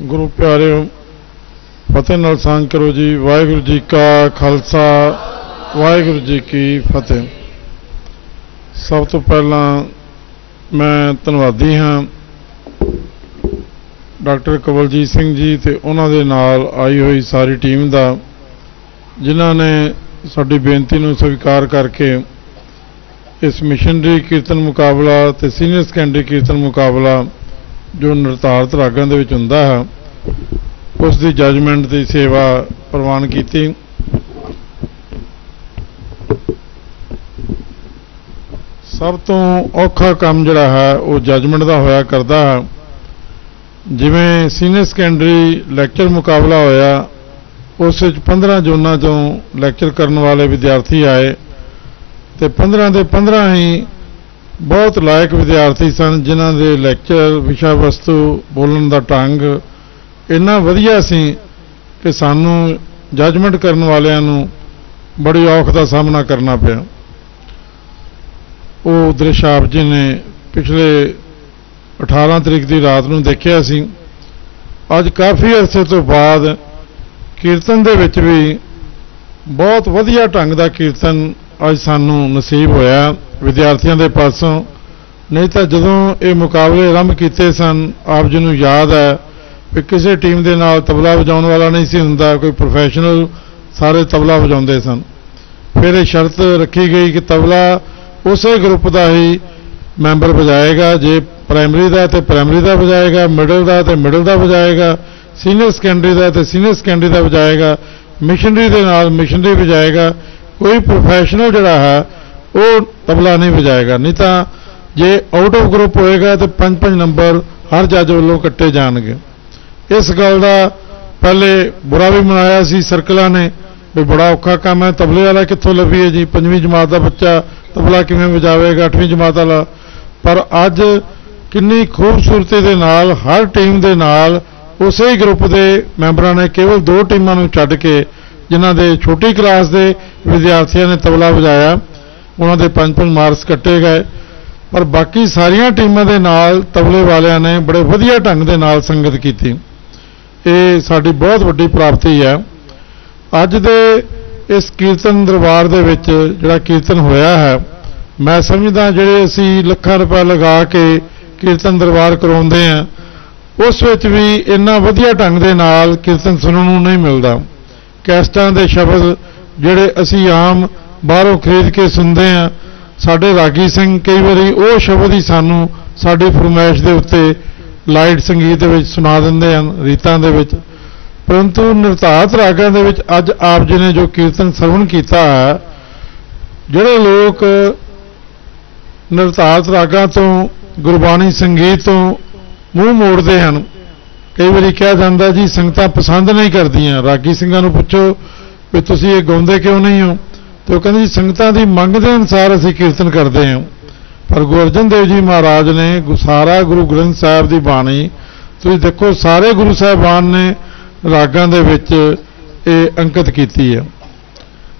गुरु प्यारे फतेह नाल सांग करो जी। वाहिगुरू जी का खालसा, वाहिगुरू जी की फतेह। सब तो पहला मैं धन्नवादी हाँ डॉक्टर कवलजीत सिंह जी ते उन्हां दे नाल आई हुई सारी टीम दा, जिन्हां ने साडी बेनती नूं स्वीकार करके इस मिशनरी कीर्तन मुकाबला ते सीनियर सैकेंडरी कीर्तन मुकाबला जो निर्धारित रागां दे विच हुंदा है उस दी जजमेंट की सेवा प्रवान की। सब तो औखा काम जिहड़ा है वो जजमेंट का होया करदा है। जिवें सीनियर सैकेंडरी लैक्चर मुकाबला होया उस 15 जोनां चों लैक्चर करने वाले विद्यार्थी आए तो 15 के 15 ही बहुत लायक विद्यार्थी सन, जिन्हां दे लैक्चर विषय वस्तु बोलण दा ढंग इन्ना वधिया सी कि सानू जजमेंट करने वालियां नू बड़ी औख का सामना करना पिया। वो दृश्य आप जी ने पिछले 18 तरीक की रात नू देखिया सी। अज काफ़ी अरसे तो बाद कीर्तन दे विच भी बहुत वधिया ढंग का कीर्तन अज सानू नसीब होया विद्यार्थियों के पासों। नहीं तो जदों ये मुकाबले आरंभ किए सन, आप जी नू याद है कि किसी टीम के नाल तबला बजाने वाला नहीं सी हुंदा, कोई प्रोफैशनल सारे तबला बजाते सन। फिर ये शर्त रखी गई कि तबला उस ग्रुप का ही मैंबर बजाएगा, जे प्राइमरी का तो प्राइमरी का बजाएगा, मिडल का तो मिडल का बजाएगा, सीनियर सैकेंडरी का तो सीनियर सैकेंडरी का बजाएगा, मिशनरी के नाल मिशनरी बजाएगा। कोई प्रोफैशनल जिहड़ा है वो तबला नहीं बजाएगा। नहीं तो जे आउट ऑफ ग्रुप होएगा तो 5-5 नंबर हर जज वालों कट्टे जाएंगे। इस गल का पहले बुरा भी मनाया सी सर्कलों ने भी बड़ा औखा काम है, तबले वाला कित्थों लभीए जी, 5वीं जमात का बच्चा तबला किवें बजावेगा 8वीं जमात वाला। पर अज कितनी खूबसूरती के नाल हर टीम के नाल उस ही ग्रुप के मैंबरों ने केवल 2 टीमों को छड्ड के जिन्हां दे छोटी क्लास के विद्यार्थियों ने तबला बजाया, उन्होंने 5-5 मार्क्स कट्टे गए। पर बाकी सारिया टीमों के नाल तबले वालियां ने बड़े वधिया ढंग के नाल संगत की। ये साडी बहुत वड्डी प्राप्ति है। अज दे इस कीर्तन दरबार दे विच जिहड़ा कीर्तन होया है, मैं समझदा जिहड़े असीं लखां रुपया लगा के कीर्तन दरबार करवाउंदे हैं उस विच भी इन्ना वधिया ढंग दे नाल कीर्तन सुनण नूं नहीं मिलदा। कैसटां दे शब्द जिहड़े असीं आम बाहरों खरीद के सुनते हैं, साडे रागी सिंह कई बारी वो शब्द ही सानू साडी फरमाइश दे उत्ते लाइट संगीत दे विच सुना दिंदे हन रीतां दे विच। परंतु निर्धारित रागां दे विच अज आप जी ने जो कीर्तन श्रवण कीता है, जिहड़े लोग निर्धारित रागां तो गुरबाणी संगीत तो मूँह मोड़ते हैं, कई बार कहा जाता जी संगतां पसंद नहीं करदियां, रागी सिंघां नूं पुछो भी तुसीं ये गाउंदे क्यों नहीं हो, तो कहते जी संगतां दी मंग दे अनुसार असीं कीर्तन करते हैं। पर गुरु अर्जन देव जी महाराज ने सारा गुरु ग्रंथ साहिब की बाणी तुसीं देखो सारे गुरु साहिबान ने रागां दे विच अंकित कीती है।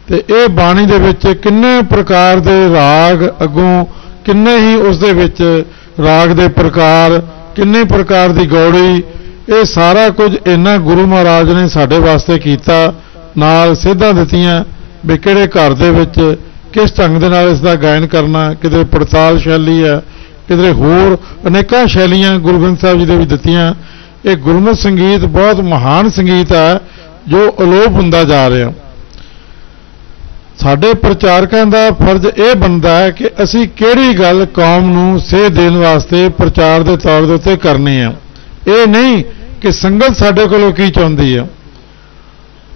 ते ये बाणी दे विच किन्ने प्रकार दे राग अगों किन्ने ही उस दे विच राग दे प्रकार किन्ने प्रकार दी गौड़ी, ये सारा कुछ इन्ना गुरु महाराज ने साडे वास्ते कीता, नाल सेधां दित्तियां भी किहड़े घर दे विच किस ढंग दे नाल इसदा गायन करना, किधरे पड़ताल शैली है, किधरे होर अनेकां शैलियां गुरु ग्रंथ साहिब जी दे विच दित्तियां। ये गुरमत संगीत बहुत महान संगीत है जो अलोप हुंदा जा रहा। साडे प्रचारकां दा फर्ज ये बनता है कि असीं किहड़ी गल कौम नूं सेध देण वास्ते प्रचार दे तौर दे उत्ते करनी है। ये नहीं कि संगत साडे कोलों की चाहुंदी है।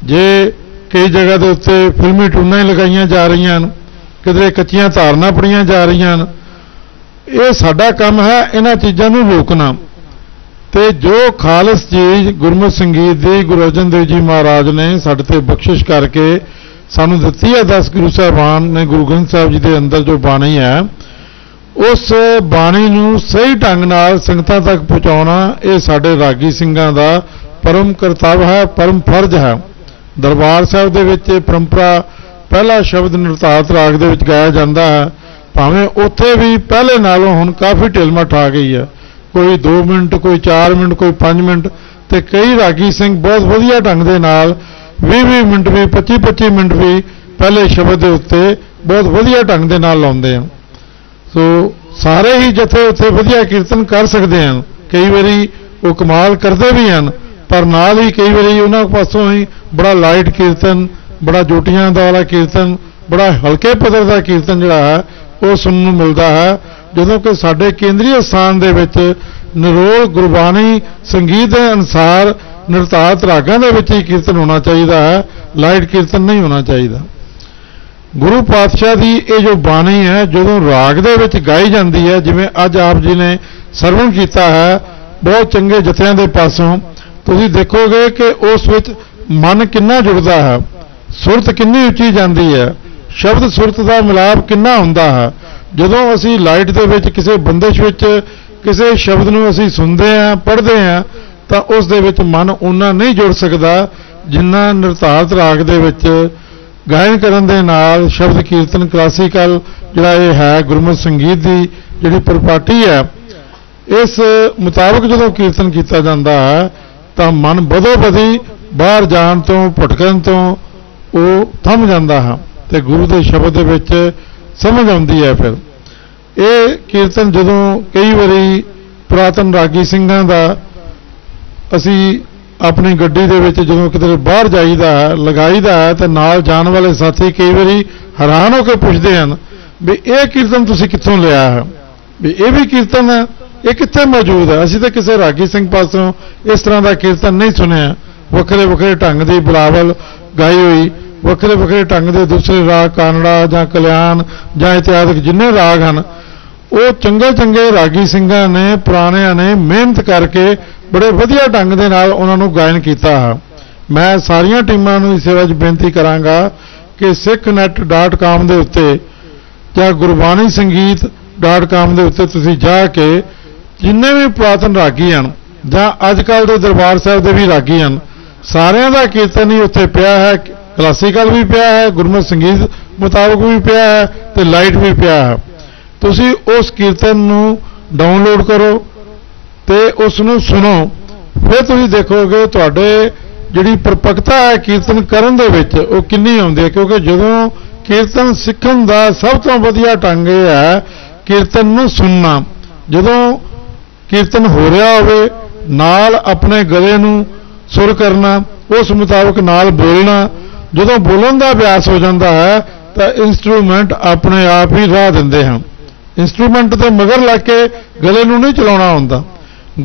जे कई जगह के उत्ते फिल्मी टूना ही लगाईयां जा रही हैं, किधरे कच्चियां धारना पड़ियां जा रही हैं, ये साडा काम है इन्हां चीज़ां नूं रोकना। ते जो खालस चीज़ गुरमत संगीत दी गुरु अर्जन देव जी महाराज ने साडे ते बख्शिश करके सानू दित्ती है, 10 गुरु साहिबान ने गुरु ग्रंथ साहिब जी के अंदर जो बाणी है, उस बाणी नूं सही ढंग नाल संगतां तक पहुँचाउणा ये साडे रागी सिंघां दा परम कर्तव्य है, परम फर्ज है। दरबार साहिब दे विच परंपरा पहला शब्द निर्धारित राग दे विच गाया जाता है, भावें उत्थे भी पहले नालों हुण काफ़ी ढिलमट आ गई है। कोई 2 मिनट, कोई 4 मिनट, कोई 5 मिनट, ਤੇ ਕਈ ਰਾਗੀ ਸਿੰਘ ਬਹੁਤ ਵਧੀਆ ਢੰਗ ਦੇ ਨਾਲ 20-20 ਮਿੰਟ ਵੀ 25-25 ਮਿੰਟ ਵੀ ਪਹਿਲੇ ਸ਼ਬਦ ਦੇ ਉੱਤੇ ਬਹੁਤ ਵਧੀਆ ਢੰਗ ਦੇ ਨਾਲ ਲਾਉਂਦੇ ਹਨ। ਸੋ ਸਾਰੇ ਹੀ ਜਥੇ ਉੱਥੇ ਵਧੀਆ ਕੀਰਤਨ ਕਰ ਸਕਦੇ ਹਨ। ਕਈ ਵਾਰੀ ਉਹ ਕਮਾਲ ਕਰਦੇ ਵੀ ਹਨ, ਪਰ ਨਾਲ ਹੀ ਕਈ ਵਾਰੀ ਉਹਨਾਂ ਪਾਸੋਂ ਹੀ ਬੜਾ ਲਾਈਟ ਕੀਰਤਨ, ਬੜਾ ਜੋਟੀਆਂ ਦਾ ਵਾਲਾ ਕੀਰਤਨ, ਬੜਾ ਹਲਕੇ ਪੱਧਰ ਦਾ ਕੀਰਤਨ ਜਿਹੜਾ ਹੈ ਉਹ ਸੁਣਨ ਨੂੰ ਮਿਲਦਾ ਹੈ। ਜਦੋਂ ਕਿ ਸਾਡੇ ਕੇਂਦਰੀ ਸਥਾਨ ਦੇ ਵਿੱਚ ਨਿਰੋਲ ਗੁਰਬਾਣੀ ਸੰਗੀਤ ਦੇ ਅਨੁਸਾਰ ਨਿਰਧਾਰਤ ਰਾਗਾਂ ਦੇ ਵਿੱਚ ਹੀ ਕੀਰਤਨ ਹੋਣਾ ਚਾਹੀਦਾ ਹੈ, ਲਾਈਟ ਕੀਰਤਨ ਨਹੀਂ ਹੋਣਾ ਚਾਹੀਦਾ। ਗੁਰੂ ਪਾਤਸ਼ਾਹ ਦੀ ਇਹ ਜੋ ਬਾਣੀ ਹੈ ਜਦੋਂ ਰਾਗ ਦੇ ਵਿੱਚ ਗਾਈ ਜਾਂਦੀ ਹੈ, ਜਿਵੇਂ ਅੱਜ ਆਪ ਜੀ ਨੇ ਸਰਵਣ ਕੀਤਾ ਹੈ ਬਹੁਤ ਚੰਗੇ ਜਥਿਆਂ ਦੇ ਪਾਸੋਂ, ਤੁਸੀਂ ਦੇਖੋਗੇ ਕਿ ਉਸ ਵਿੱਚ ਮਨ ਕਿੰਨਾ ਜੁੜਦਾ ਹੈ, ਸੁਰਤ ਕਿੰਨੀ ਉੱਚੀ ਜਾਂਦੀ ਹੈ, ਸ਼ਬਦ ਸੁਰਤ ਦਾ ਮਿਲਾਪ ਕਿੰਨਾ ਹੁੰਦਾ ਹੈ। ਜਦੋਂ ਅਸੀਂ ਲਾਈਟ ਦੇ ਵਿੱਚ ਕਿਸੇ ਬੰਦਿਸ਼ ਵਿੱਚ ਕਿਸੇ ਸ਼ਬਦ ਨੂੰ ਅਸੀਂ ਸੁਣਦੇ ਹਾਂ, ਪੜ੍ਹਦੇ ਹਾਂ, ਤਾਂ ਉਸ ਦੇ ਵਿੱਚ ਮਨ ਉਨਾ ਨਹੀਂ ਜੁੜ ਸਕਦਾ ਜਿੰਨਾ ਨਿਰਧਾਰਤ ਰਾਗ ਦੇ ਵਿੱਚ ਗਾਇਨ ਕਰਨ ਦੇ ਨਾਲ ਸ਼ਬਦ ਕੀਰਤਨ ਕਲਾਸੀਕਲ ਜਿਹੜਾ ਇਹ ਹੈ ਗੁਰਮਤਿ ਸੰਗੀਤ ਦੀ ਜਿਹੜੀ ਪਰਿਪਾਟੀ ਹੈ, ਇਸ ਮੁਤਾਬਕ ਜਦੋਂ ਕੀਰਤਨ ਕੀਤਾ ਜਾਂਦਾ ਹੈ ਤਾਂ ਮਨ ਬਦੋ-ਬਦੀ ਬਾਹਰ ਜਾਣ ਤੋਂ ਭਟਕਣ ਤੋਂ ਉਹ ਥੰਮ ਜਾਂਦਾ ਹੈ ਤੇ ਗੁਰੂ ਦੇ ਸ਼ਬਦ ਦੇ ਵਿੱਚ ਸਮਝ ਆਉਂਦੀ ਹੈ। ਫਿਰ ਇਹ ਕੀਰਤਨ ਜਦੋਂ ਕਈ ਵਾਰੀ ਪੁਰਾਤਨ ਰਾਗੀ ਸਿੰਘਾਂ ਦਾ ਅਸੀਂ ਆਪਣੀ ਗੱਡੀ ਦੇ ਵਿੱਚ ਜਦੋਂ ਕਿਤੇ ਬਾਹਰ ਜਾਈਦਾ ਹੈ ਲਗਾਈਦਾ ਹੈ ਤਾਂ ਨਾਲ ਜਾਣ ਵਾਲੇ ਸਾਥੀ ਕਈ ਵਾਰੀ ਹੈਰਾਨ ਹੋ ਕੇ ਪੁੱਛਦੇ ਹਨ ਵੀ ਇਹ ਕੀਰਤਨ ਤੁਸੀਂ ਕਿੱਥੋਂ ਲਿਆ ਹੈ, ਵੀ ਇਹ ਵੀ ਕੀਰਤਨ ਹੈ, ਇਹ ਕਿੱਥੇ ਮੌਜੂਦ ਹੈ। ਅਸੀਂ ਤਾਂ ਕਿਸੇ ਰਾਗੀ ਸਿੰਘ ਪਾਸੋਂ ਇਸ ਤਰ੍ਹਾਂ ਦਾ ਕੀਰਤਨ ਨਹੀਂ ਸੁਣਿਆ। ਵੱਖਰੇ ਵੱਖਰੇ ਢੰਗ ਦੀ ਬਿਲਾਵਲ ਗਾਈ ਹੋਈ, ਵੱਖਰੇ ਵੱਖਰੇ ਢੰਗ ਦੇ ਦੂਸਰੇ ਰਾਗ ਕਾਨੜਾ ਜਾਂ ਕਲਿਆਣ ਜਾਂ ਇਤਿਹਾਸਕ ਜਿੰਨੇ ਰਾਗ ਹਨ ਉਹ ਚੰਗੇ ਚੰਗੇ ਰਾਗੀ ਸਿੰਘਾਂ ਨੇ ਪੁਰਾਣਿਆਂ ਨੇ ਮਿਹਨਤ ਕਰਕੇ ਬੜੇ ਵਧੀਆ ਢੰਗ ਦੇ ਨਾਲ ਉਹਨਾਂ ਨੂੰ ਗਾਇਨ ਕੀਤਾ ਹੈ। ਮੈਂ ਸਾਰੀਆਂ ਟੀਮਾਂ ਨੂੰ ਇਸ ਸੇਵਾ 'ਚ ਬੇਨਤੀ ਕਰਾਂਗਾ ਕਿ sikhnet.com ਦੇ ਉੱਤੇ ਜਾਂ ਗੁਰਬਾਣੀ ਸੰਗੀਤ.com ਦੇ ਉੱਤੇ ਤੁਸੀਂ ਜਾ ਕੇ ਜਿੰਨੇ ਵੀ ਪੁਰਾਤਨ ਰਾਗੀ ਹਨ ਜਾਂ ਅੱਜ ਕੱਲ੍ਹ ਦੇ ਦਰਬਾਰ ਸਾਹਿਬ ਦੇ ਵੀ ਰਾਗੀ ਹਨ ਸਾਰਿਆਂ ਦਾ ਕੀਰਤਨ ਹੀ ਉੱਥੇ ਪਿਆ ਹੈ, ਕਲਾਸੀਕਲ ਵੀ ਪਿਆ ਹੈ, ਗੁਰਮਤਿ ਸੰਗੀਤ ਮੁਤਾਬਕ ਵੀ ਪਿਆ ਹੈ ਤੇ ਲਾਈਟ ਵੀ ਪਿਆ ਹੈ। ਤੁਸੀਂ ਉਸ ਕੀਰਤਨ ਨੂੰ ਡਾਊਨਲੋਡ ਕਰੋ ਤੇ ਉਸ ਨੂੰ ਸੁਣੋ, ਫਿਰ ਤੁਸੀਂ ਦੇਖੋਗੇ ਤੁਹਾਡੇ ਜਿਹੜੀ ਪਰਪੱਕਤਾ ਹੈ ਕੀਰਤਨ ਕਰਨ ਦੇ ਵਿੱਚ ਉਹ ਕਿੰਨੀ ਆਉਂਦੀ ਹੈ। ਕਿਉਂਕਿ ਜਦੋਂ ਕੀਰਤਨ ਸਿੱਖਣ ਦਾ ਸਭ ਤੋਂ ਵਧੀਆ ਢੰਗ ਇਹ ਹੈ ਕੀਰਤਨ ਨੂੰ ਸੁਣਨਾ। ਜਦੋਂ ਕੀਰਤਨ ਹੋ ਰਿਹਾ ਹੋਵੇ ਨਾਲ ਆਪਣੇ ਗਲੇ ਨੂੰ ਸੁਰ ਕਰਨਾ, ਉਸ ਮੁਤਾਬਕ ਨਾਲ ਬੋਲਣਾ। ਜਦੋਂ ਬੋਲਣ ਦਾ ਅਭਿਆਸ ਹੋ ਜਾਂਦਾ ਹੈ ਤਾਂ ਇੰਸਟਰੂਮੈਂਟ ਆਪਣੇ ਆਪ ਹੀ ਰਾਹ ਦਿੰਦੇ ਹਨ। ਇੰਸਟਰੂਮੈਂਟ ਦੇ ਮਗਰ ਲੱਗ ਕੇ ਗਲੇ ਨੂੰ ਨਹੀਂ ਚਲਾਉਣਾ ਹੁੰਦਾ।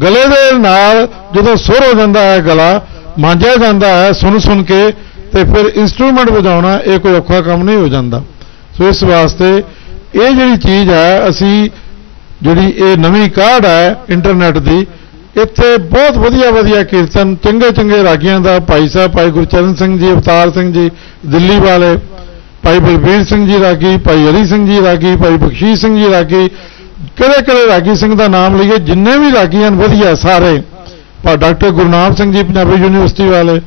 ਗਲੇ ਦੇ ਨਾਲ ਜਦੋਂ ਸੁਰ ਹੋ ਜਾਂਦਾ ਹੈ, ਗਲਾ ਮਾਂਜਿਆ ਜਾਂਦਾ ਹੈ ਸੁਣ ਕੇ, ਤੇ ਫਿਰ ਇੰਸਟਰੂਮੈਂਟ ਵਜਾਉਣਾ ਇਹ ਕੋਈ ਔਖਾ ਕੰਮ ਨਹੀਂ ਹੋ ਜਾਂਦਾ। ਸੋ ਇਸ ਵਾਸਤੇ ਇਹ ਜਿਹੜੀ ਚੀਜ਼ ਹੈ ਅਸੀਂ ਜਿਹੜੀ ਇਹ ਨਵੀਂ ਕਾਢ ਹੈ ਇੰਟਰਨੈਟ ਦੀ, ਇੱਥੇ ਬਹੁਤ ਵਧੀਆ ਵਧੀਆ ਕੀਰਤਨ ਚੰਗੇ ਚੰਗੇ ਰਾਗੀਆਂ ਦਾ ਭਾਈ ਸਾਹਿਬ ਭਾਈ ਗੁਰਚਰਨ ਸਿੰਘ ਜੀ, ਅਵਤਾਰ ਸਿੰਘ ਜੀ ਦਿੱਲੀ ਵਾਲੇ, ਭਾਈ ਬਲਬੀਰ ਸਿੰਘ ਜੀ ਰਾਗੀ, ਭਾਈ ਹਰੀ ਸਿੰਘ ਜੀ ਰਾਗੀ, ਭਾਈ ਬਖਸ਼ੀਸ਼ ਸਿੰਘ ਜੀ ਰਾਗੀ, ਕਿਹੜੇ ਰਾਗੀ ਸਿੰਘ ਦਾ ਨਾਮ ਲਈਏ, ਜਿੰਨੇ ਵੀ ਰਾਗੀ ਹਨ ਵਧੀਆ ਸਾਰੇ, ਪਰ ਡਾਕਟਰ ਗੁਰਨਾਮ ਸਿੰਘ ਜੀ ਪੰਜਾਬੀ ਯੂਨੀਵਰਸਿਟੀ ਵਾਲੇ,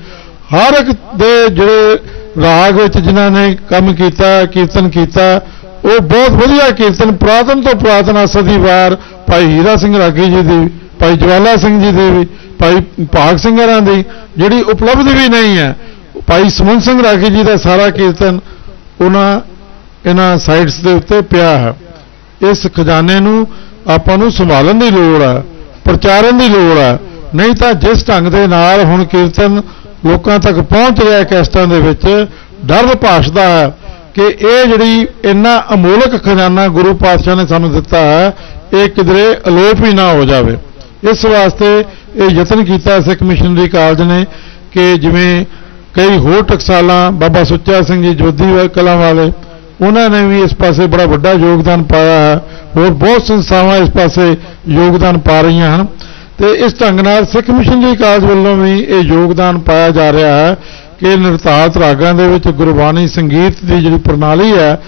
ਹਰ ਇੱਕ ਦੇ ਜਿਹੜੇ ਰਾਗ ਵਿੱਚ ਜਿਨ੍ਹਾਂ ਨੇ ਕੰਮ ਕੀਤਾ ਕੀਰਤਨ ਕੀਤਾ ਉਹ ਬਹੁਤ ਵਧੀਆ ਕੀਰਤਨ ਪੁਰਾਤਨ ਤੋਂ ਪੁਰਾਤਨ ਅਸਦੀ ਵਾਰ ਭਾਈ ਹੀਰਾ ਸਿੰਘ ਰਾਗੀ ਜੀ ਦੀ, ਭਾਈ ਜਵਾਲਾ ਸਿੰਘ ਜੀ ਦੀ ਵੀ, ਭਾਈ ਭਾਗ ਸਿੰਘਾਂ ਦੀ ਜਿਹੜੀ ਉਪਲਬਧ ਵੀ ਨਹੀਂ ਹੈ, ਭਾਈ ਸਮੁੰਦ ਸਿੰਘ ਰਾਗੀ ਜੀ ਦਾ ਸਾਰਾ ਕੀਰਤਨ ਇਹਨਾਂ ਸਾਈਟਸ ਦੇ ਉੱਤੇ ਪਿਆ ਹੈ। ਇਸ ਖਜ਼ਾਨੇ ਨੂੰ ਆਪਾਂ ਨੂੰ ਸੰਭਾਲਣ ਦੀ ਲੋੜ ਹੈ, ਪ੍ਰਚਾਰਨ ਦੀ ਲੋੜ ਹੈ। ਨਹੀਂ ਤਾਂ ਜਿਸ ਢੰਗ ਦੇ ਨਾਲ ਹੁਣ ਕੀਰਤਨ ਲੋਕਾਂ ਤੱਕ ਪਹੁੰਚ ਰਿਹਾ ਕੈਸਟਾਂ ਦੇ ਵਿੱਚ, ਡਰ ਭਾਸ਼ਦਾ ਹੈ ਕਿ ਇਹ ਜਿਹੜੀ ਇੰਨਾ ਅਮੋਲਕ ਖਜ਼ਾਨਾ ਗੁਰੂ ਪਾਤਸ਼ਾਹ ਨੇ ਸਾਨੂੰ ਦਿੱਤਾ ਹੈ ਇਹ ਕਿਧਰੇ ਅਲੋਪ ਹੀ ਨਾ ਹੋ ਜਾਵੇ। ਇਸ ਵਾਸਤੇ ਇਹ ਯਤਨ ਕੀਤਾ ਸਿੱਖ ਮਿਸ਼ਨਰੀ ਕਾਲਜ ਨੇ ਕਿ ਜਿਵੇਂ ਕਈ ਹੋਰ ਟਕਸਾਲਾਂ ਬਾਬਾ ਸੁੱਚਾ ਸਿੰਘ ਜੀ ਜੋਧੀ ਕਲਾਂ ਵਾਲੇ ਉਹਨਾਂ ਨੇ ਵੀ ਇਸ ਪਾਸੇ ਬੜਾ ਵੱਡਾ ਯੋਗਦਾਨ ਪਾਇਆ ਹੈ, ਹੋਰ ਬਹੁਤ ਸੰਸਥਾਵਾਂ ਇਸ ਪਾਸੇ ਯੋਗਦਾਨ ਪਾ ਰਹੀਆਂ ਹਨ ਤੇ ਇਸ ਢੰਗ ਨਾਲ ਸਿੱਖ ਮਿਸ਼ਨਰੀ ਕਾਲਜ ਵੱਲੋਂ ਵੀ ਇਹ ਯੋਗਦਾਨ ਪਾਇਆ ਜਾ ਰਿਹਾ ਹੈ ਕਿ ਨਿਰਧਾਰਤ ਰਾਗਾਂ ਦੇ ਵਿੱਚ ਗੁਰਬਾਣੀ ਸੰਗੀਤ ਦੀ ਜਿਹੜੀ ਪ੍ਰਣਾਲੀ ਹੈ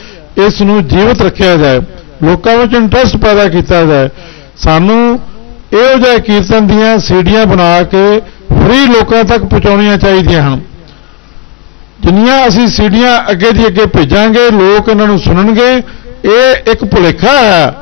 ਇਸ ਨੂੰ ਜੀਵਤ ਰੱਖਿਆ ਜਾਏ, ਲੋਕਾਂ ਵਿੱਚ ਇੰਟਰਸਟ ਪੈਦਾ ਕੀਤਾ ਜਾਏ। ਸਾਨੂੰ ਇਹੋ ਜਿਹੇ ਕੀਰਤਨ ਦੀਆਂ ਸੀਡੀਆਂ ਬਣਾ ਕੇ ਫ੍ਰੀ ਲੋਕਾਂ ਤੱਕ ਪਹੁੰਚਾਉਣੀਆਂ ਚਾਹੀਦੀਆਂ ਹਨ। ਜਿੰਨੀਆਂ ਅਸੀਂ ਸੀਡੀਆਂ ਅੱਗੇ ਦੀ ਅੱਗੇ ਭੇਜਾਂਗੇ ਲੋਕ ਇਹਨਾਂ ਨੂੰ ਸੁਣਨਗੇ। ਇਹ ਇੱਕ ਭੁਲੇਖਾ ਹੈ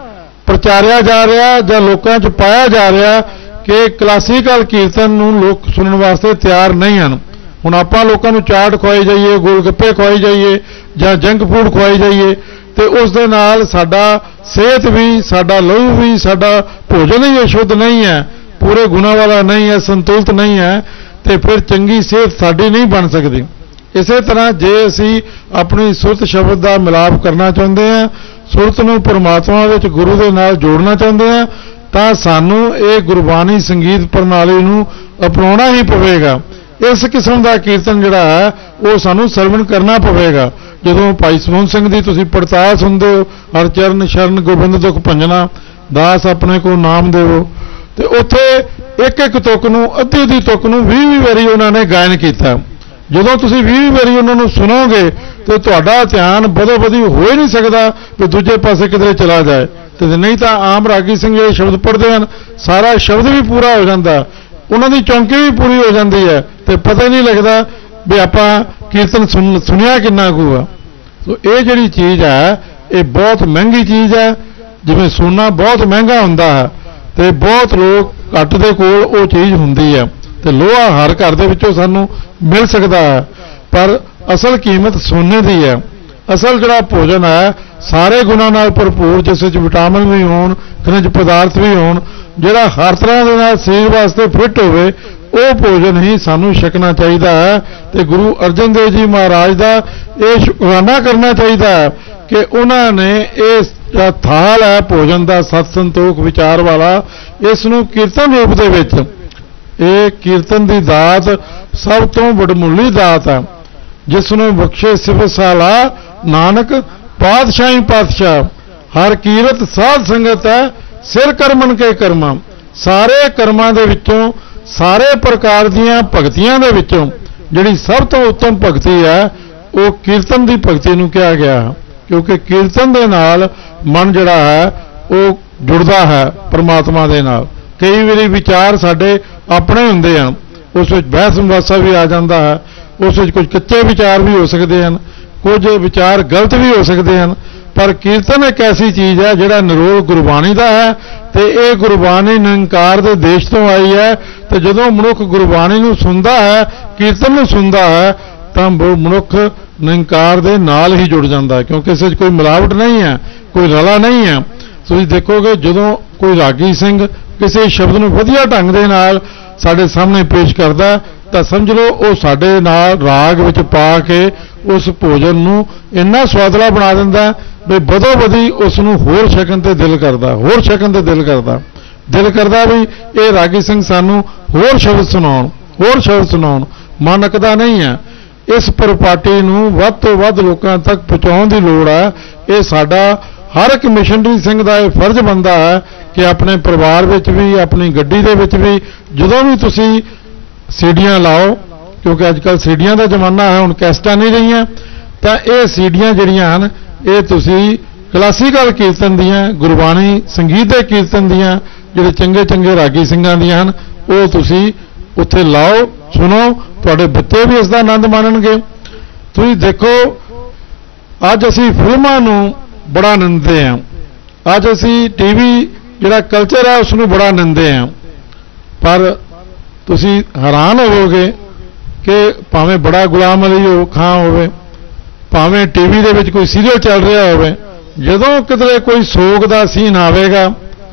ਪ੍ਰਚਾਰਿਆ ਜਾ ਰਿਹਾ ਜਾਂ ਲੋਕਾਂ 'ਚ ਪਾਇਆ ਜਾ ਰਿਹਾ कि क्लासीकल कीर्तन नूं लोग सुनने वास्ते तैयार नहीं हैं। हुण आपां लोकां नूं चाट खुआई जाइए, गोलगप्पे खुआई जाइए जां जंक फूड खुआई जाइए तो उस दे नाल साडा सेहत भी, साडा लहू भी, साडा भोजन ही शुद्ध नहीं है, पूरे गुणां वाला नहीं है, संतुलित नहीं है, तो फिर चंगी सेहत साडी नहीं बन सकती। इसे तरह जे असी अपनी सुरत शब्द का मिलाप करना चाहते हैं, सुरत नूं परमात्मा विच गुरु दे नाल जोड़ना चाहते हैं, तो सानू ये गुरबाणी संगीत प्रणाली नूं अपनाउणा ही पवेगा। इस किस्म का कीर्तन जिहड़ा है वो सानू सरवण करना पवेगा। जदों भाई समून सिंह दी तुसीं पड़ताल सुनते हो, हर चरण शरण गोबिंद दुख भंजना, दास अपने को नाम देवो, तो उत्थे एक एक तुक नूं, अद्धी अद्धी तुक नूं 20 वारी उन्होंने गायन किया। जदों तुसीं 20 वारी उन्होंने सुनोगे तो तुहाडा ध्यान बदो बदी हो ही नहीं सकता भी दूजे पासे किधरे चला जाए। तो नहीं तो आम रागी सिंह जो शब्द पढ़ते हैं सारा शब्द भी पूरा हो जाता, उन्होंने चौंकी भी पूरी हो जाती है, तो पता ही नहीं लगता भी आपां कीर्तन सुनिया किन्ना कु आ। तो ये जिहड़ी चीज़ है ये बहुत महंगी चीज़ है। जिवें सोना बहुत महंगा हुंदा है तो बहुत लोग घट दे कोल वो चीज़ हुंदी है, तो लोहा हर घर दे विचों सानूं मिल सकता है, पर असल कीमत सोने की है। असल जिहड़ा भोजन है सारे गुणां नाल भरपूर, जिस विच विटामिन भी होण, खनिज पदार्थ भी होण, जिहड़ा हर तरह दे नाल शरीर वास्ते फिट होवे, वो भोजन ही सानू छकना चाहिए है। तो गुरु अर्जन देव जी महाराज का ये शुकराना करना चाहिए है कि उन्होंने इस थाल है भोजन का सत संतोख विचार वाला, इसनूं कीर्तन रूप दे विच, ये कीर्तन की दात सब तो वडमुली दात है, जिसनों बख्शे सिफत साला नानक पातशाही पातशाह, हर कीरत साध संगत है सिर करमन के कर्मा। सारे कर्मां दे विचों, सारे प्रकार दीयां भगतियां दे विचों जिहड़ी सब तो उत्तम भगती है वो कीर्तन की भगती नूं कहा गया, क्योंकि कीर्तन दे नाल मन जिहड़ा है वो जुड़दा है परमात्मा दे नाल। कई वारी विचार साडे अपने हुंदे हैं, उस विच बहस मुबासा भी आ जाता है, उस विच कुछ कच्चे विचार भी हो सकते हैं, कुछ विचार गलत भी हो सकते हैं, पर कीर्तन एक ऐसी चीज़ है जिहड़ा निरोल गुरबाणी का है, तो ये गुरबाणी निरंकार के देश तो आई है। तो जदों मनुख गुरबाणी नूं सुनदा है, कीर्तन नूं सुनदा है, तो मनुख निरंकार दे नाल ही जुड़ जाता है, क्योंकि इस कोई मिलावट नहीं है, कोई रला नहीं है। तुसीं देखोगे जदों कोई रागी सिंह किसी शब्द नूं वधिया ढंग दे नाल साडे सामने पेश करदा, तो समझ लो वो साडे नाल राग विच पा के उस भोजन नूं इन्ना स्वादला बना दिंदा भी बदो बदी उसनूं होर छकन ते दिल करदा, होर छकन ते दिल करदा भी ये रागी सिंह सानूं होर शब्द सुनाउण, होर शब्द सुनाउण। मन अकदा नहीं है। इस परिपाटी नूं वध तो वध लोकां तक पहुँचाउण दी लोड़ है। ये साडा हर एक मिशनरी सिंह का यह फर्ज बनता है कि अपने परिवार विच भी, अपनी गड्डी दे विच भी, जदों भी तुसीं सीडियां लाओ, क्योंकि अजकल सीडियां का जमाना है, हुण कैसटां नहीं रहियां, तो ये सीडियां जिहड़ियां हन ये तुसीं क्लासीकल कीर्तन दियां, गुरबाणी संगीत के कीर्तन दियां, जिहड़े चंगे चंगे रागी सिंघां दियां हन, वो तुसीं उत्थे लाओ, सुनो, तुहाडे बच्चे भी इसका आनंद माणनगे। तुसीं देखो अज असीं फिल्मां नूं बड़ा निंदते हैं, अज असीं टीवी जिहड़ा कल्चर है उसनूं बड़ा निंदते हैं, पर तुसीं हैरान होवोगे कि भावें बड़ा गुलाम अली हो खां होवे, भावें टीवी दे विच कोई सीरियल चल रहा होवे, जदों किधरे कोई सोग दा सीन आवेगा,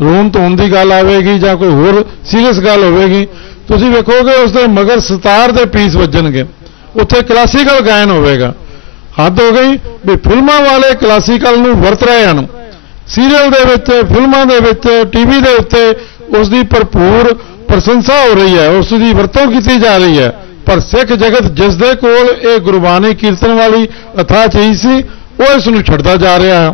रोन धोन की गल आवेगी जां कोई होर सीरियस गल होवेगी, तुसीं वेखोगे उसदे मगर सितार दे पीस वजणगे, उत्थे क्लासीकल गायन होवेगा। हद हो गई भी फिल्मां वाले क्लासीकल नूं वरत रहे हैं, सीरियल दे विच, फिल्मां दे विच, टीवी दे उत्ते उसदी भरपूर प्रशंसा हो रही है, उसकी वरतों की जा रही है, पर सिख जगत जिस दे कोल ये गुरबाणी कीर्तन वाली अथाह चीज़ सी वो इस नूं छड्डदा जा रहा है।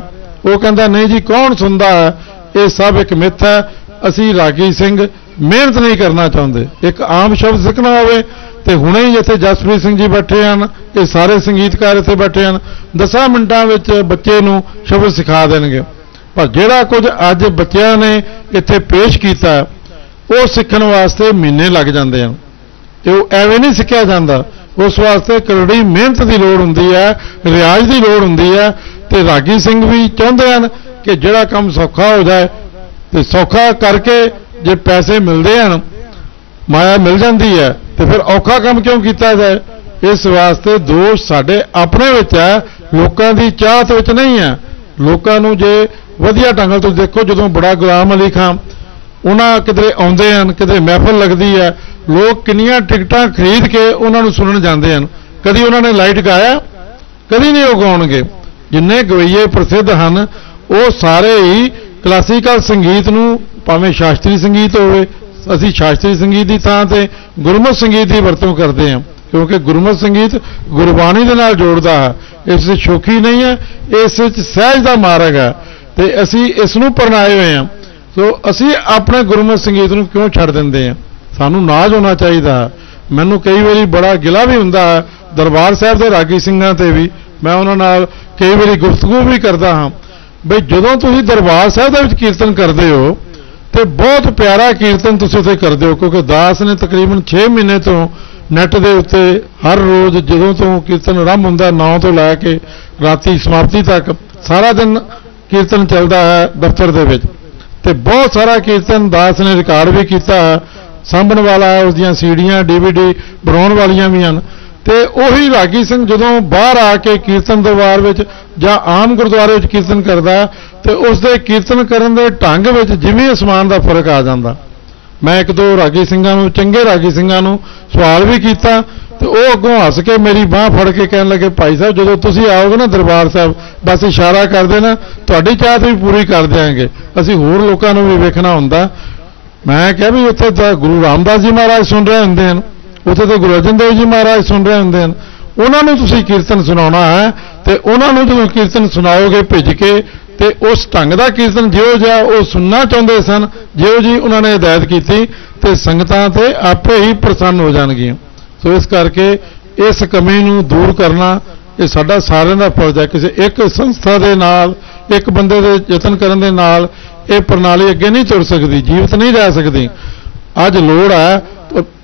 वो कहता नहीं जी कौन सुनता है, ये सब एक मिथ है, असी रागी सिंह मेहनत नहीं करना चाहते। एक आम शब्द सीखना होवे तो हुणे ही जिथे जसप्रीत सिंह जी बैठे हैं, ये सारे संगीतकार इत्थे बैठे हैं, 10 मिनटां विच बच्चे नूं शब्द सिखा देणगे, पर जिहड़ा कुछ अज बच्चों ने इत्थे पेश किया वो सीखण वास्ते महीने लग जाते हैं। वो एवं नहीं सीखिया जाता, उस वास्ते करड़ी मेहनत की लोड़ हुंदी है, रियाज की लोड़ हुंदी है। तो रागी सिंह भी चाहते हैं कि जिहड़ा काम सौखा हो जाए तो सौखा करके जे पैसे मिलते हैं माया मिल जाती है तो फिर औखा काम क्यों किया जाए। इस वास्ते दोष साडे अपने विच है, लोकां दी चाहत विच नहीं है। लोकां नूं जे वधिया ढंग तो देखो, जदों बड़ा गुलाम अली खान उन्हां किधरे आउंदे हन, किधरे महफिल लगदी है, लोग किन्नियां टिकटां खरीद के उन्हां नूं सुनन जांदे हन। कदी उन्हां ने लाइट गाया? कदी नहीं वो गाउणगे। जिन्ने गवैये प्रसिद्ध हैं वो सारे ही क्लासीकल संगीत नूं, भावें शास्त्री संगीत होवे, असीं शास्त्री संगीत की थां ते गुरमुख संगीत की वरतों करते हैं, क्योंकि गुरमुख संगीत गुरबाणी दे नाल जोड़दा है। इस शौकी नहीं है, इस सहज का मार्ग है, तो असीं इस नूं परनाए हुए हैं। तो असीं अपने गुरमुख संगीत नूं क्यों छड्ड दिंदे हैं? सानूं नाज होना चाहिए। मैनूं कई वारी बड़ा गिला भी हुंदा है दरबार साहब के रागी ਸਿੰਘਾਂ ते भी, मैं उन्हां नाल कई वारी गुफ्तगू भी करता हाँ बई जदों तुसीं दरबार साहब दे विच कीर्तन करदे हो तो बहुत प्यारा कीर्तन तुसीं उत्थे करदे हो, क्योंकि दास ने तकरीबन 6 महीने तो नैट दे उत्ते हर रोज़ जदों तो कीर्तन आरंभ हुंदा 9 तो लैके राती समाप्ति तक सारा दिन कीर्तन चलता है दफ्तर दे विच, ते बहुत सारा कीर्तन दास ने रिकॉर्ड भी किया है, सामभण वाला है, उसदियां सीडियां DVD बनाउण वालियां भी हैं। तो उही रागी सिंह जदों बाहर आके कीर्तन दरबार विच जां आम गुरुद्वारे विच कीर्तन करदा तो उसके कीर्तन करन दे ढंग विच जिवें आसमान का फर्क आ जाता। मैं एक दो रागी ਸਿੰਘਾਂ ਨੂੰ, चंगे रागी ਸਿੰਘਾਂ ਨੂੰ सवाल भी किया तो वह अगों हस के मेरी बांह फड़ के कहन लगे, भाई साहब जदों तुसीं आओगे ना दरबार साहब बस इशारा कर देना, तुहाडी चाहत भी पूरी कर देंगे, असीं होर लोकां नूं भी वेखना हुंदा। मैं कहा भी उत्थे तो गुरु रामदास जी महाराज सुन रहे होंदे हन, उत्थे तो गुरु अर्जन देव जी महाराज सुन रहे होंदे हन, उन्होंने तुसीं कीर्तन सुनाउणा है तो उन्होंने जो कीर्तन सुनाओगे भिज के तो उस ढंग का कीर्तन जिहो जिहा वो सुनना चाहते सन, जिहो जी उन्होंने हिदायत की तो संगतां ते आपे ही प्रसन्न हो जाणगियां। सो इस करके इस कमी नूं दूर करना ये साडा सारिਆਂ ਦਾ फर्ज है। किसी एक संस्था के नाल, एक बंदे दे यतन करन दे नाल ये प्रणाली अगे नहीं तुर सकती, जीवित नहीं रह सकती। अज लोड़ है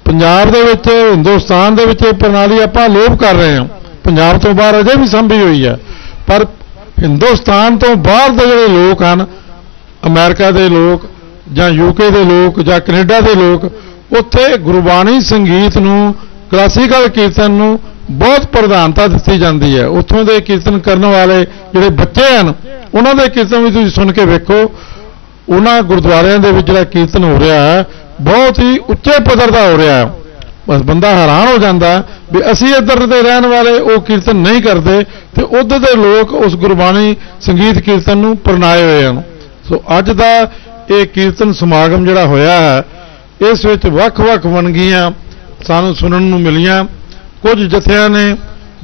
पंजाब दे विच, हिंदुस्तान दे विच प्रणाली आपां लोप कर रहे हैं, पंजाब तो बाहर अजे भी संभी हुई है, पर हिंदुस्तान तो बाहर दे जिहड़े लोग हैं, अमेरिका के लोग जां यूके के लोग जां कनेडा के लोग, उत्थे गुरबाणी संगीत नूं, क्लासीकल कीर्तन नूं बहुत प्रधानता दी जाती है। उत्थों के कीर्तन करने वाले जिहड़े बच्चे हैं उन्हां दे कीर्तन भी तुसीं सुन के वेखो, उन्हां गुरुद्वारियां दे विच जिहड़ा कीर्तन हो रहा है बहुत ही उच्चे पद्धर का हो रहा है। बस बंदा हैरान हो जाता भी असी इधर के रहने वाले वो कीर्तन नहीं करते तो उधर के लोग उस गुरबाणी संगीत कीर्तन नूं परनाए हुए हैं। सो अज दा ये कीर्तन समागम जिहड़ा होया है इस विच वख-वख वंनगियां सानूं सुनन नूं मिलियां। कुछ जथियां ने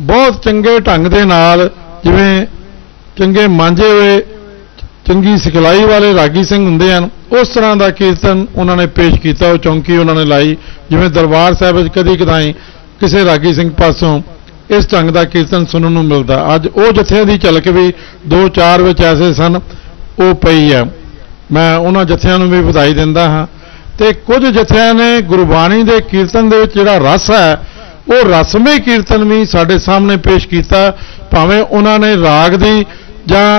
बहुत चंगे ढंग दे नाल, जिवें चंगे मांझे हुए चंगी सिखलाई वाले रागी सिंह हुंदे हन, उस तरह का कीर्तन उन्होंने पेश किया। वो चौंकी उन्होंने लाई, जिवें दरबार साहब कदी कदाई किसी रागी सिंह पासों इस ढंग का कीर्तन सुनने को मिलता। अज वो जत्थियां की झलक भी 2-4 विच ऐसे सन वो पई है। मैं उन्होंने जत्थियां नूं भी बधाई दिंदा हाँ। तो कुछ जत्थियां ने गुरबाणी के कीर्तन दे विच जिहड़ा रस है वो रसमय कीर्तन भी साडे सामने पेश किया, भावें उन्होंने राग दी जां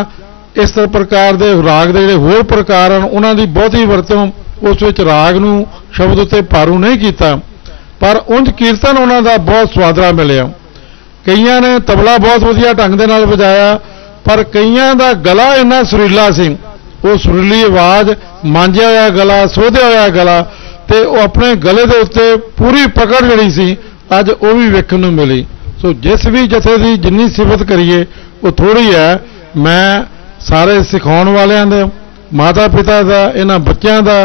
इस प्रकार के राग के जोड़े होर प्रकार हैं उन्हों की बहुती वरतों उस विच राग नूं शब्द उत्ते पारू नहीं किया, पर उंज कीर्तन उन्हों का बहुत स्वादरा मिलिया। कईयां ने तबला बहुत वधिया ढंग दे नाल वजाया, पर कईयां दा गला इन्ना सुरीला सी, वो सुरीली आवाज़, मांझिया होया गला, सोधिया होया गला, ते वो अपने गले के उत्ते पूरी पकड़ जिहड़ी सी अज वो भी वेखण नूं मिली। सो जिस भी जथे की जिन्नी सिफत करिए वो थोड़ी है। मैं सारे सिखाउण वालियां दे, माता पिता का, इन्हां बच्चों का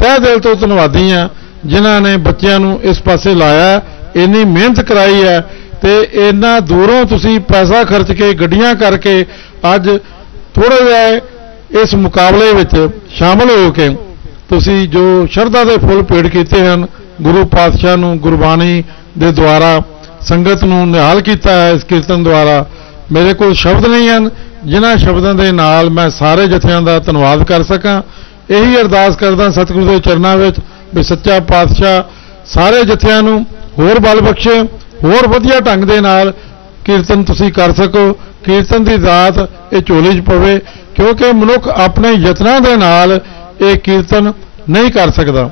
तह दिल तो धन्नवादी हाँ जिन्हां ने बच्चों नूं इस पासे लाया, इन्नी मेहनत कराई है, तो इन्ना दूरों तुसीं पैसा खर्च के गड्डियां करके अज थोड़े जिहा इस मुकाबले विच शामिल हो के तुसीं जो शरधा के फुल भेट कीते हैं, गुरु पातशाह नूं गुरबाणी दे द्वारा संगत नूं निहाल कीता है इस कीर्तन द्वारा। मेरे कोल शब्द नहीं हैं जिन्हां शब्दों के नाल मैं सारे जथियां का धन्नवाद कर सकां। यही अरदास करदा सतगुरु के चरणों में भी सच्चा पातशाह सारे जथियां नूं होर बल बख्शे, होर वधिया ढंग दे नाल कीर्तन तुसीं कर सको, कीर्तन की दात ये झोली च पवे, क्योंकि मनुख अपने यत्नां दे नाल ये कीर्तन नहीं कर सकता।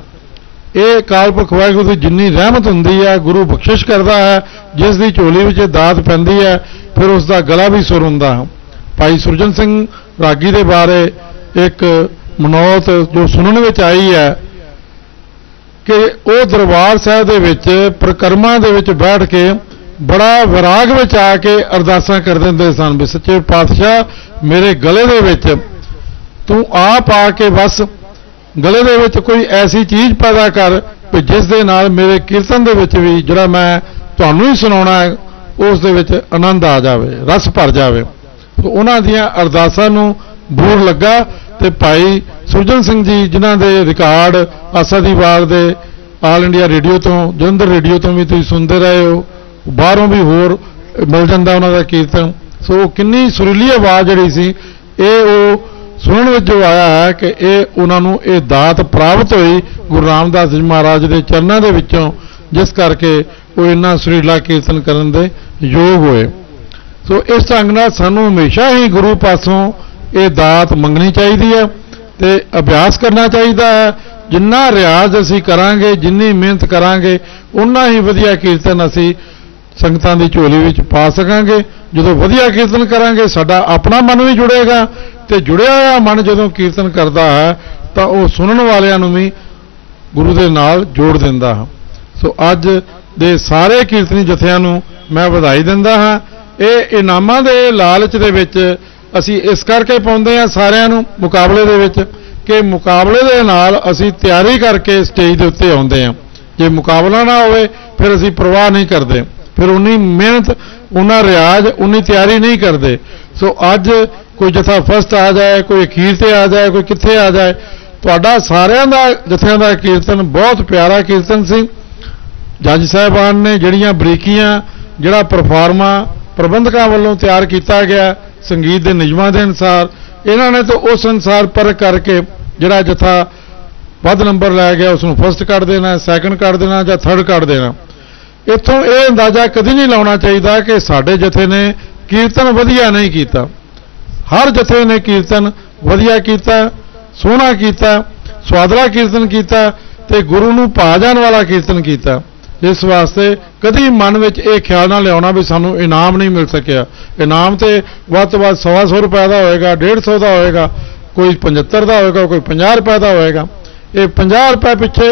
ये अकाल पुरख वाहिगुरू की जिन्नी रहमत हुंदी है, गुरु बख्शिश करता है, जिस दी झोली विच दात पैंदी है, फिर उसका गला भी सुर हुंदा है। भाई सुरजन सिंह रागी के बारे एक मनौत जो सुनने में आई है कि वो दरबार साहब दे विच परिक्रमा दे विच बैठ के बड़ा विराग में आके अरदासां कर देंदे सन भी सच्चे पातशाह मेरे गले दे विच तू आप आके बस गले दे विच कोई ऐसी चीज़ पैदा कर कि जिस दे नाल मेरे कीर्तन दे विच भी जिहड़ा मैं तुहानूं ही सुनाउणा है उस दे विच आनंद आ जावे, रस भर जावे। तो उन्हां दीआं अरदासां नूं बूर लगा ते भाई सुरजन सिंह जी जिन्हां दे रिकॉर्ड आसा दी वार दे आल इंडिया रेडियो तो जलंधर रेडियो तो भी तुसीं सुनते रहे हो, बाहरों भी होर मिल जाता उन्हां दा कीर्तन। सो किन्नी सुरीली आवाज़ जिहड़ी सी ये सुनने में जो आया है कि ये उन्होंने ये दात प्राप्त हुई गुरु रामदास जी महाराज के चरणों के विचों, जिस करके वो इन्ना सुरीला कीर्तन करने के योग हुए। सो इस ढंग नाल सानूं हमेशा ही गुरु पासों ये दात मंगनी चाहिए है ते अभ्यास करना चाहिए है। जिन्ना रियाज असी करांगे, जिन्नी मेहनत करांगे, उन्ना ही वधिया कीर्तन असी संगतां दी झोली विच पा सकांगे। जदों वधिया कीर्तन करांगे साडा अपना मन भी जुड़ेगा ते जुड़िया हुआ मन जदों कीर्तन करता है तो वह सुनने वालियां नूं भी गुरु दे नाल जोड़ दिंदा है। सो अज दे सारे कीर्तनी जथियां नूं मैं वधाई दिंदा हां। ये इनामां दे लालच दे विच असी इस करके पाउंदे हां सारिआं नूं मुकाबले दे विच कि मुकाबले दे नाल असी तैयारी करके स्टेज दे उत्ते आउंदे हां। जे मुकाबला ना होवे फिर असी परवाह नहीं करते, फिर उन्नी मेहनत उन्ना रियाज उन्नी तैयारी नहीं करते। सो अज कोई जथा फस्ट आ जाए, कोई अखीर ते आ जाए, कोई कित्थे आ जाए, तुहाडा सारिआं दा जथिआं दा कीर्तन बहुत प्यारा कीर्तन सी। जज साहिबान ने जिहड़ियां बरीकियां जिहड़ा परफॉर्मा प्रबंधकां वल्लों तैयार किया गया संगीत के नियमां के अनुसार, इन्हां ने तो उस अनुसार परख करके जिहड़ा जथा वध नंबर लै गया उसनूं फस्ट कट देना, सैकंड कट देना जां थर्ड कट देना। इत्थों ये अंदाजा कदी नहीं लाउणा चाहिए कि साडे जथे ने कीर्तन वधिया नहीं किया। हर जथे ने कीर्तन वधिया किया, सोहना किया, स्वादला कीर्तन किया ते गुरु नूं भा जाण वाला कीर्तन किया। इस वास्ते कदी मन में यह ख्याल ना लिया भी सानू इनाम नहीं मिल सकिया। इनाम तो वध तो वध 125 रुपए का होएगा, 150 का होएगा, कोई 75 का होएगा, कोई 50 रुपए का होएगा। ये 50 रुपए पिछे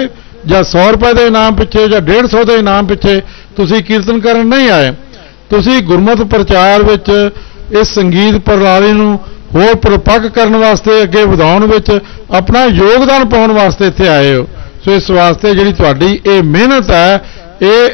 या 100 रुपए के इनाम पिछे या 150 के इनाम पिछे तुसी कीर्तन करन नहीं आए। तुसी गुरमत प्रचार विच इस संगीत प्रणाली नूं होर परिपक्व करने वास्ते अगे वधाउण विच अपना योगदान पाउण वास्ते इत्थे आए हो। सो इस वास्ते जिहड़ी तुहाडी ये मेहनत है ये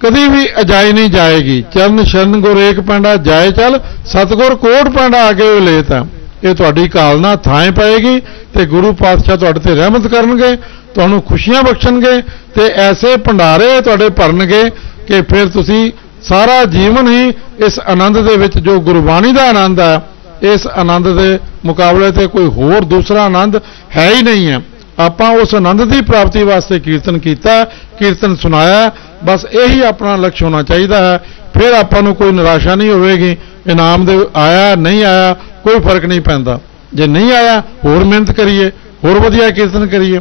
कदी भी अजाई नहीं जाएगी। चरण शरण गुर एक पैंडा जाए चल, सतगुर कोट पैंडा आगे लेत है। ये तुहाडी कालना थाएं पाएगी ते गुरु पातशाह तुहाडे ते रहमत करनगे, तुहानूं खुशियां बख्शणगे ते ऐसे भंडारे तुहाडे भरनगे कि फिर तुसी सारा जीवन ही इस आनंद दे विच जो गुरबाणी दा आनंद है, इस आनंद दे मुकाबले ते कोई होर दूसरा आनंद है ही नहीं है। आपां उस आनंद की प्राप्ति वास्ते कीर्तन किया, कीर्तन सुनाया, बस यही अपना लक्ष्य होना चाहिए है। फिर आपां कोई निराशा नहीं होगी, इनाम दे आया नहीं आया कोई फर्क नहीं पैंदा। जे नहीं आया होर मेहनत करिए, होर वधिया कीर्तन करिए।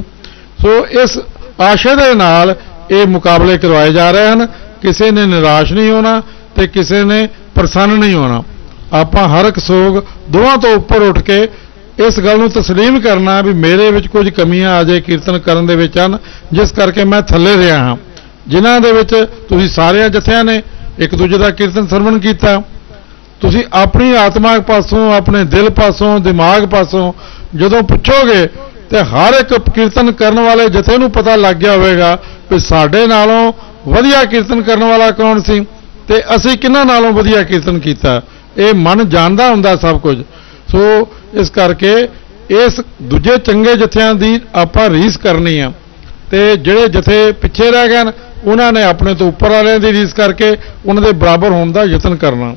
सो इस आशे दे नाल ये मुकाबले करवाए जा रहे हैं। किसी ने निराश नहीं होना तो किसी ने प्रसन्न नहीं होना। आपां हर एक सोग दोवां तो उपर उठ के इस गल नूं तस्लीम करना भी मेरे विच कुछ कमियां आ जाए कीर्तन करन दे विच हन, जिस करके मैं थल्ले रहा हाँ। जिन्हां दे विच तुसीं सारिआं जथिआं ने एक दूजे का कीर्तन सरवण कीता, तुसीं अपनी आत्मा पासों, अपने दिल पासों, दिमाग पासों जदों पुछोगे तो हर एक कीर्तन करने वाले जथे नूं पता लग गया होगा भी साडे नालों वधिया कीर्तन करने वाला कौन सी ते असीं किन्हां नालों वधिया कीर्तन कीता। ये मन जानदा हुंदा सब कुछ। सो इस करके इस दूजे चंगे जथियां दी आपां रीस करनी है ते जिहड़े जथे पिछे रह गए उन्होंने अपने तो उपर वालियां दी रीस करके उन्हां दे बराबर होण दा यतन करना।